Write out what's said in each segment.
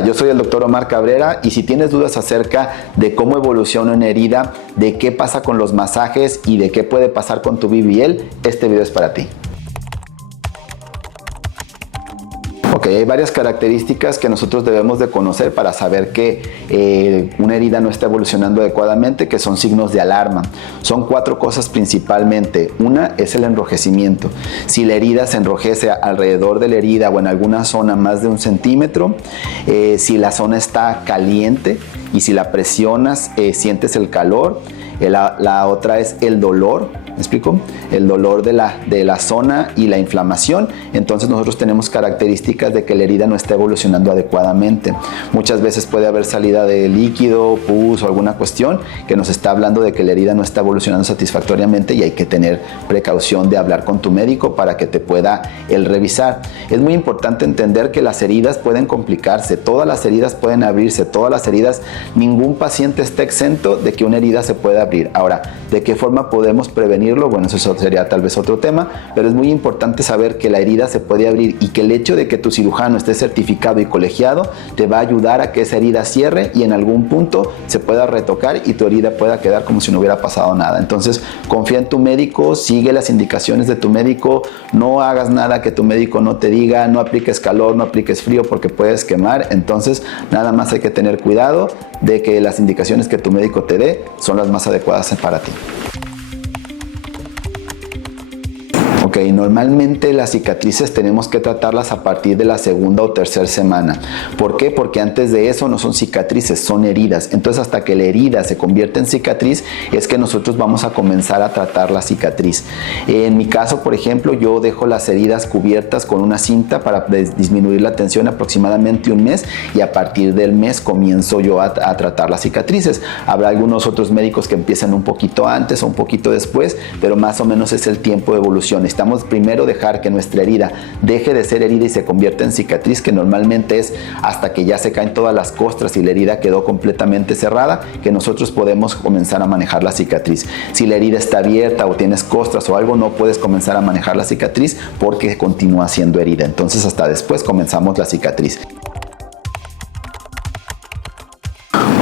Hola, yo soy el Dr. Omar Cabrera y si tienes dudas acerca de cómo evoluciona una herida, de qué pasa con los masajes y de qué puede pasar con tu BBL, este video es para ti. Ok, hay varias características que nosotros debemos de conocer para saber que una herida no está evolucionando adecuadamente, que son signos de alarma. Son 4 cosas principalmente. Una es el enrojecimiento. Si la herida se enrojece alrededor de la herida o en alguna zona más de 1 centímetro, si la zona está caliente y si la presionas sientes el calor. La otra es el dolor, ¿me explico? El dolor de la zona y la inflamación. Entonces nosotros tenemos características de que la herida no está evolucionando adecuadamente. Muchas veces puede haber salida de líquido, pus o alguna cuestión que nos está hablando de que la herida no está evolucionando satisfactoriamente y hay que tener precaución de hablar con tu médico para que te pueda él revisar. Es muy importante entender que las heridas pueden complicarse, todas las heridas pueden abrirse, todas las heridas, ningún paciente está exento de que una herida se pueda abrir. Ahora, ¿de qué forma podemos prevenirlo? Bueno, eso sería tal vez otro tema, pero es muy importante saber que la herida se puede abrir y que el hecho de que tu cirujano esté certificado y colegiado te va a ayudar a que esa herida cierre y en algún punto se pueda retocar y tu herida pueda quedar como si no hubiera pasado nada. Entonces, confía en tu médico, sigue las indicaciones de tu médico, no hagas nada que tu médico no te diga, no apliques calor, no apliques frío porque puedes quemar. Entonces, nada más hay que tener cuidado de que las indicaciones que tu médico te dé son las más adecuadas para ti. Ok, normalmente las cicatrices tenemos que tratarlas a partir de la 2ª o 3ª semana. ¿Por qué? Porque antes de eso no son cicatrices, son heridas. Entonces hasta que la herida se convierte en cicatriz es que nosotros vamos a comenzar a tratar la cicatriz. En mi caso, por ejemplo, yo dejo las heridas cubiertas con una cinta para disminuir la tensión aproximadamente 1 mes y a partir del mes comienzo yo a tratar las cicatrices. Habrá algunos otros médicos que empiezan un poquito antes o un poquito después, pero más o menos es el tiempo de evolución. Necesitamos primero dejar que nuestra herida deje de ser herida y se convierta en cicatriz, que normalmente es hasta que ya se caen todas las costras y la herida quedó completamente cerrada, que nosotros podemos comenzar a manejar la cicatriz. Si la herida está abierta o tienes costras o algo, no puedes comenzar a manejar la cicatriz porque continúa siendo herida. Entonces hasta después comenzamos la cicatriz.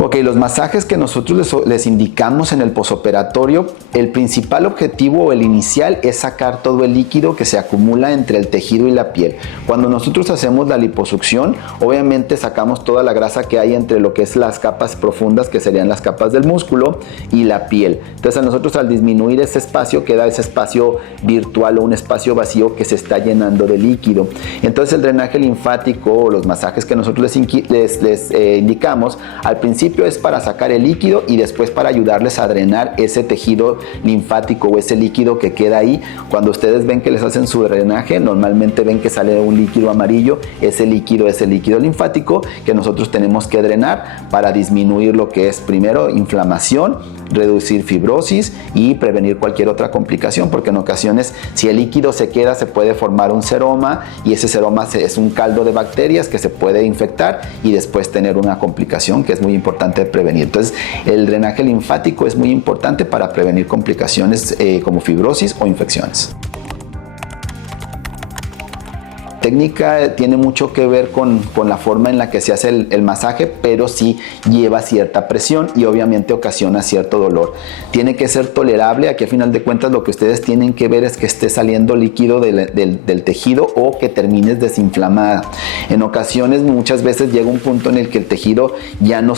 Ok, los masajes que nosotros les indicamos en el posoperatorio, el principal objetivo o el inicial es sacar todo el líquido que se acumula entre el tejido y la piel. Cuando nosotros hacemos la liposucción, obviamente sacamos toda la grasa que hay entre lo que es las capas profundas, que serían las capas del músculo, y la piel. Entonces a nosotros al disminuir ese espacio, queda ese espacio virtual o un espacio vacío que se está llenando de líquido. Entonces el drenaje linfático o los masajes que nosotros les indicamos, al principio es para sacar el líquido y después para ayudarles a drenar ese tejido linfático o ese líquido que queda ahí. Cuando ustedes ven que les hacen su drenaje, normalmente ven que sale un líquido amarillo. Ese líquido es el líquido linfático que nosotros tenemos que drenar para disminuir lo que es primero inflamación, reducir fibrosis y prevenir cualquier otra complicación, porque en ocasiones si el líquido se queda se puede formar un seroma y ese seroma es un caldo de bacterias que se puede infectar y después tener una complicación que es muy importante de prevenir. Entonces el drenaje linfático es muy importante para prevenir complicaciones como fibrosis o infecciones. Técnica tiene mucho que ver con la forma en la que se hace el masaje, pero sí lleva cierta presión y obviamente ocasiona cierto dolor. Tiene que ser tolerable. Aquí a final de cuentas lo que ustedes tienen que ver es que esté saliendo líquido del tejido o que termines desinflamada. En ocasiones muchas veces llega un punto en el que el tejido ya no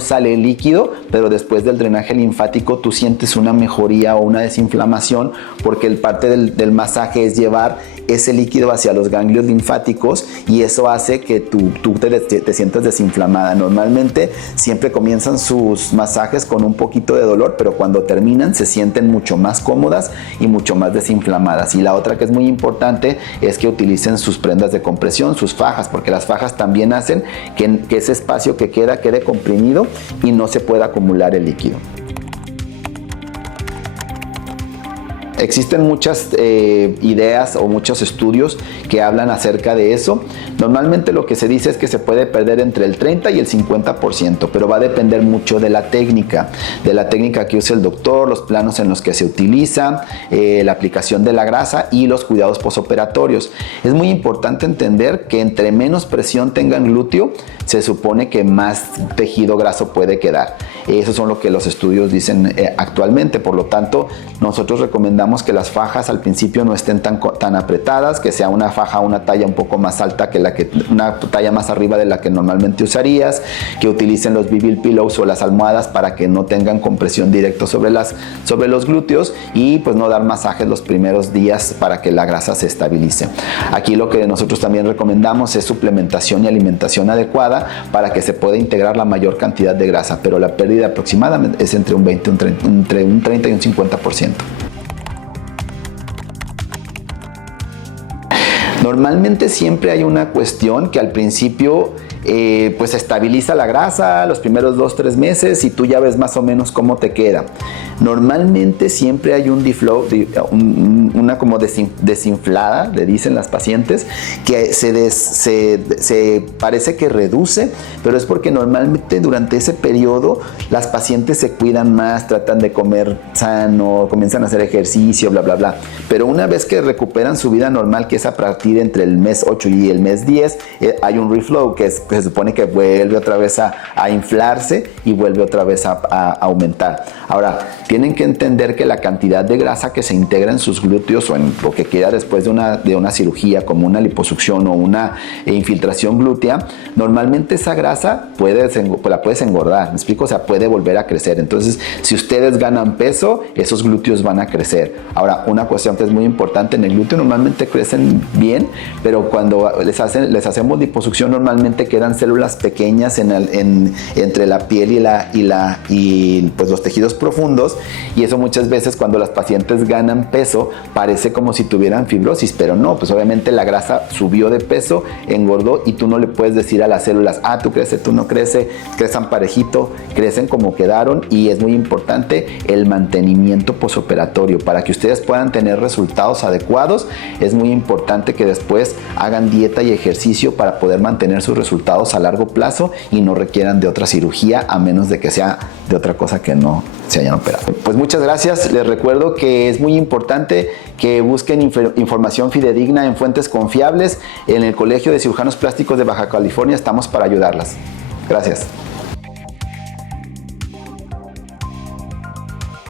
sale líquido, pero después del drenaje linfático tú sientes una mejoría o una desinflamación porque el parte del masaje es llevar ese líquido hacia los ganglios linfáticos y eso hace que tú te sientas desinflamada. Normalmente siempre comienzan sus masajes con un poquito de dolor, pero cuando terminan se sienten mucho más cómodas y mucho más desinflamadas. Y la otra que es muy importante es que utilicen sus prendas de compresión, sus fajas, porque las fajas también hacen que ese espacio que quede comprimido y no se pueda acumular el líquido. Existen muchas ideas o muchos estudios que hablan acerca de eso. Normalmente lo que se dice es que se puede perder entre el 30 y el 50%, pero va a depender mucho de la técnica que use el doctor, los planos en los que se utiliza, la aplicación de la grasa y los cuidados posoperatorios. Es muy importante entender que entre menos presión tenga el glúteo, se supone que más tejido graso puede quedar. Eso son lo que los estudios dicen actualmente. Por lo tanto, nosotros recomendamos que las fajas al principio no estén tan apretadas, que sea una faja una talla un poco más alta que una talla más arriba de la que normalmente usarías, que utilicen los BB pillows o las almohadas para que no tengan compresión directa sobre los glúteos, y pues no dar masajes los primeros días para que la grasa se estabilice. Aquí lo que nosotros también recomendamos es suplementación y alimentación adecuada para que se pueda integrar la mayor cantidad de grasa, pero la pérdida aproximadamente es entre un 30 y un 50%. Normalmente siempre hay una cuestión que al principio pues estabiliza la grasa los primeros 2-3 meses y tú ya ves más o menos cómo te queda. Normalmente siempre hay un deflow, una como desinflada, le dicen las pacientes, que se parece que reduce, pero es porque normalmente durante ese periodo las pacientes se cuidan más, tratan de comer sano, comienzan a hacer ejercicio, bla, bla, bla. Pero una vez que recuperan su vida normal, que es a partir entre el mes 8 y el mes 10, hay un reflow que se supone que vuelve otra vez a inflarse y vuelve otra vez a aumentar. Ahora, tienen que entender que la cantidad de grasa que se integra en sus glúteos o en lo que queda después de una cirugía, como una liposucción o una infiltración glútea, normalmente esa grasa la puedes engordar, ¿me explico? O sea, puede volver a crecer. Entonces, si ustedes ganan peso, esos glúteos van a crecer. Ahora, una cuestión que es muy importante, en el glúteo normalmente crecen bien, pero cuando les hacemos liposucción normalmente quedan células pequeñas entre la piel y pues los tejidos profundos, y eso muchas veces cuando las pacientes ganan peso parece como si tuvieran fibrosis, pero no, pues obviamente la grasa subió de peso, engordó, y tú no le puedes decir a las células, tú creces, tú no creces, crecen parejito, crecen como quedaron. Y es muy importante el mantenimiento posoperatorio para que ustedes puedan tener resultados adecuados. Es muy importante que después hagan dieta y ejercicio para poder mantener sus resultados a largo plazo y no requieran de otra cirugía, a menos de que sea de otra cosa que no se hayan operado. Pues muchas gracias. Les recuerdo que es muy importante que busquen información fidedigna en fuentes confiables. En el Colegio de Cirujanos Plásticos de Baja California estamos para ayudarlas. Gracias.